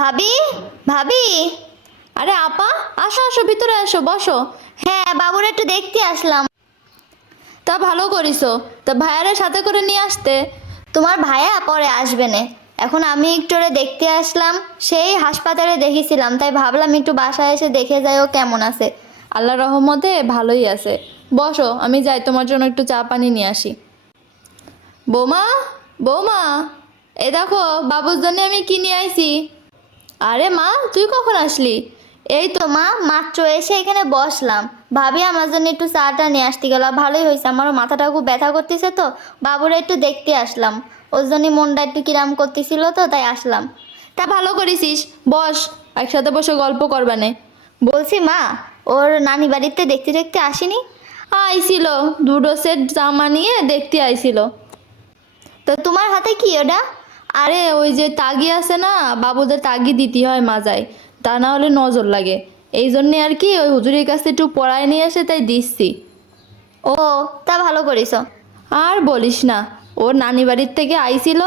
ভাবি, ভাবি। আরে আপা, আসো আসো, ভিতরে আসো, বসো। হ্যাঁ, বাবুর একটু দেখতে আসলাম। তা ভালো করিছো। তা ভাইয়ারে সাথে করে নিয়ে আসতে। তোমার ভাইয়া পরে আসবে না, এখন আমি একটু ওরে দেখতে আসলাম। সেই হাসপাতালে দেখেছিলাম, তাই ভাবলাম একটু বাসায় এসে দেখে যাই ও কেমন আছে। আল্লাহ রহমতে ভালোই আছে। বসো, আমি যাই তোমার জন্য একটু চা পানি নিয়ে আসি। বৌমা, বৌমা, এ দেখো বাবুর জন্য আমি কি নিয়ে আইছি। আরে মা, তুই কখন আসলি? এই তো মা, মাত্র এসে এখানে বসলাম। ভাবি আমার জন্য একটু চাটা নিয়ে আসতে গেল, ভালোই হয়েছে। আমারও মাথাটা খুব ব্যথা করতেছে, তো বাবুরা একটু দেখতে আসলাম। ওর জন্য মনটা একটু কিরাম করতেছিল, তো তাই আসলাম। তা ভালো করেছিস, বস, একসাথে বসে গল্প করবানে। বলছি মা, ওর নানি বাড়িতে দেখতে দেখতে আসেনি? আইছিল, দুটো সেট জামা নিয়ে দেখতে আইছিল। তো তোমার হাতে কি ওটা? আরে ওই যে তাগি আছে না, বাবুদের তাগি দিতে হয় মাজায়, তা না হলে নজর লাগে। এই জন্যে আর কি ওই হুজুরের কাছে একটু পড়ায় নিয়ে এসে তাই দিচ্ছি। ও, তা ভালো করিস। আর বলিস না, ওর নানি বাড়ির থেকে আইছিল,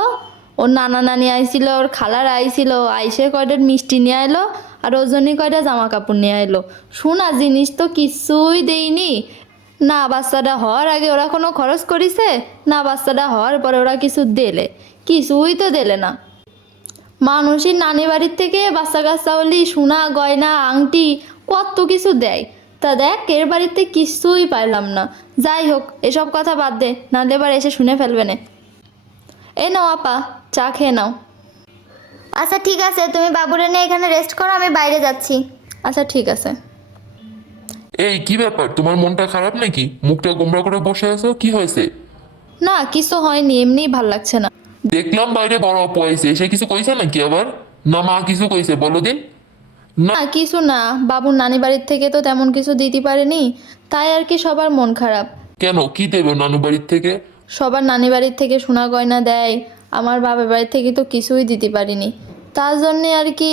ওর নানা নানি আইছিল, ওর খালার আইছিল, আইসে কয়টা মিষ্টি নিয়ে আইলো, আর ওর জন্যই কয়টা জামা কাপড় নিয়ে আইলো। শোনা জিনিস তো কিছুই দেইনি। না বাচ্চাটা হওয়ার আগে ওরা কোনো খরচ করিছে, না বাচ্চাটা হওয়ার পরে ওরা কিছু দিলে, কিছুই তো দিলে না। মানুষের নানি বাড়ির থেকে বাচ্চা কাচ্চা হলি সোনা গয়না আংটি কত কিছু দেয়, তা দেখ এর বাড়িতে কিছুই পাইলাম না। যাই হোক, এসব কথা বাদ দে, না এবার এসে শুনে ফেলবে না। এই নাও আপা, চা খেয়ে নাও। আচ্ছা ঠিক আছে, তুমি বাবুরে নিয়ে এখানে রেস্ট করো, আমি বাইরে যাচ্ছি। আচ্ছা ঠিক আছে। এই কি ব্যাপার, তোমার মনটা খারাপ নাকি? মুখটা গোমড়া করে বসে আছো, কি হয়েছে? না কিছু হয়নি, এমনিই ভাল লাগছে না। দেখলাম বাইরে বড় আপু আইছে, সে কিছু কইছে নাকি আবার? না মা কিছু কইছে, বলো দিন। না। না কিছু না, বাবুর নানি বাড়ির থেকে তো তেমন কিছু দিতে পারেনি, তাই আর কি সবার মন খারাপ। কেন, কি দেবে নানু বাড়ির থেকে? সবার নানি বাড়ির থেকে সোনা গয়না দেয়, আমার বাবার বাড়ির থেকে তো কিছুই দিতে পারিনি, তার জন্যে আর কি।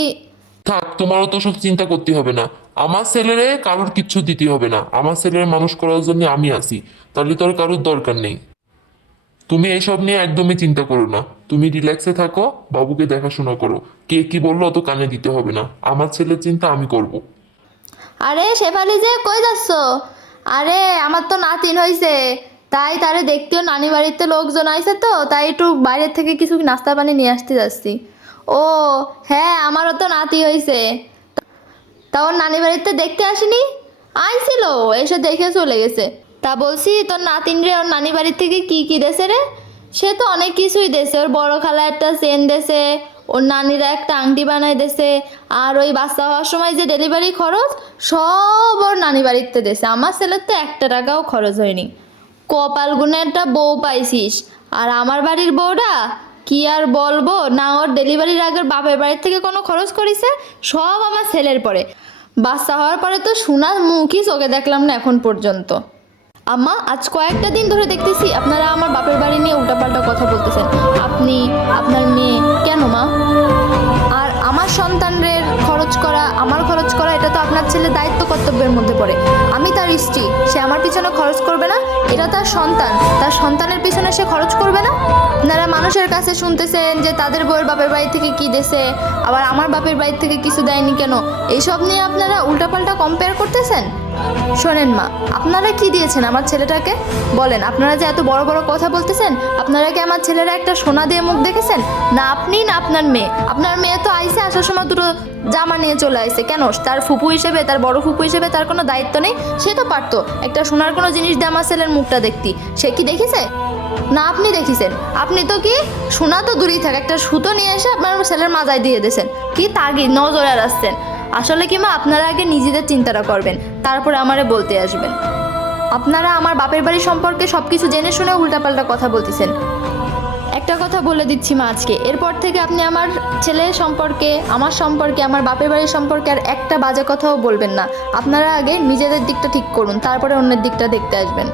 থাক, তোমারও তো সব চিন্তা করতে হবে না। আমার ছেলেরে কারোর কিচ্ছু দিতে হবে না, আমার ছেলের মানুষ করার জন্য আমি আছি, তাহলে তোর কারোর দরকার নেই। তুমি এইসব নিয়ে একদমই চিন্তা করো না, তুমি রিল্যাক্সে থাকো, বাবুকে দেখাশোনা করো। কে কি বললো অত কানে দিতে হবে না, আমার ছেলের চিন্তা আমি করব। আরে শেফালি যে কই যাচ্ছ? আরে আমার তো নাতিন হয়েছে, তাই তারে দেখতেও নানি বাড়িতে লোকজন আইছে, তো তাই একটু বাইরের থেকে কিছু নাস্তা পানি নিয়ে আসতে যাচ্ছি। ও হ্যাঁ, আমারও তো নাতি হয়েছে। তা ওর নানি বাড়িতে দেখতে আসেনি? আইছিল, এসে দেখে চলে গেছে। তা বলছি তোর নাতিন রে ওর নানি বাড়ির থেকে কি কি দেছে রে? সে তো অনেক কিছুই দেছে, ওর বড় খালা একটা চেন দেছে, ওর নানিরা একটা আংটি বানায় দেছে, আর ওই বাচ্চা হওয়ার সময় যে ডেলিভারি খরচ সব ওর নানি বাড়িতে দেছে। আমার ছেলের তো একটা টাকাও খরচ হয়নি। কপাল গুনে একটা বউ পাইছিস। আর আমার বাড়ির বউটা কি আর বলবো, না ওর ডেলিভারির আগের বাপের বাড়ির থেকে কোনো খরচ করেছে, সব আমার ছেলের পরে। বাচ্চা হওয়ার পরে তো সোনার মুখই চোখে দেখলাম না এখন পর্যন্ত। আম্মা, আজ কয়েকটা দিন ধরে দেখতেছি আপনারা আমার বাপের বাড়ি নিয়ে উল্টাপাল্টা কথা বলতেছেন। আপনি, আপনার মেয়ে, কেন মা? আর আমার সন্তানের খরচ করা, আমার খরচ করা, এটা তো আপনার ছেলের দায়িত্ব কর্তব্যের মধ্যে পড়ে। আমি তার স্ত্রী, সে আমার পিছনে খরচ করবে না? এটা তার সন্তান, তার সন্তানের পিছনে সে খরচ করবে না? আপনারা মানুষের কাছে শুনতেছেন যে তাদের বউয়ের বাপের বাড়ি থেকে কি দেছে, আবার আমার বাপের বাড়ি থেকে কিছু দেয়নি কেন, এইসব নিয়ে আপনারা উল্টাপাল্টা কম্পেয়ার করতেছেন। শোনেন মা, আপনারা কি দিয়েছেন আমার ছেলেটাকে? বলেন, আপনারা যে এত বড় বড় কথা বলতেছেন, আপনারা কি আমার ছেলেরা একটা সোনা দিয়ে মুখ দেখেছেন? না আপনি না আপনার মেয়ে। আপনার মেয়ে তো আইসে, আসার সময় দুটো জামা নিয়ে চলে আসছে, কেন? তার ফুপু হিসেবে, তার বড় ফুপু হিসেবে তার কোনো দায়িত্ব নেই? সে তো পারতো একটা সোনার কোনো জিনিস দিয়ে আমার ছেলের মুখটা দেখতি। সে কি দেখেছে? না আপনি দেখেছেন। আপনি তো কি, সোনা তো দূরেই থাক, একটা সুতো নিয়ে এসে আপনার ছেলের মাজায় দিয়ে দিয়েছেন। কি তাগি নজরে আসছেন? আসলে কি মা, আপনারা আগে নিজেদের চিন্তাটা করবেন, তারপরে আমারে বলতে আসবেন। আপনারা আমার বাপের বাড়ি সম্পর্কে সব কিছু জেনে শুনে উল্টাপাল্টা কথা বলতেছেন। একটা কথা বলে দিচ্ছি মা, আজকে এরপর থেকে আপনি আমার ছেলে সম্পর্কে, আমার সম্পর্কে, আমার বাপের বাড়ির সম্পর্কে আর একটা বাজে কথাও বলবেন না। আপনারা আগে নিজেদের দিকটা ঠিক করুন, তারপরে অন্যের দিকটা দেখতে আসবেন।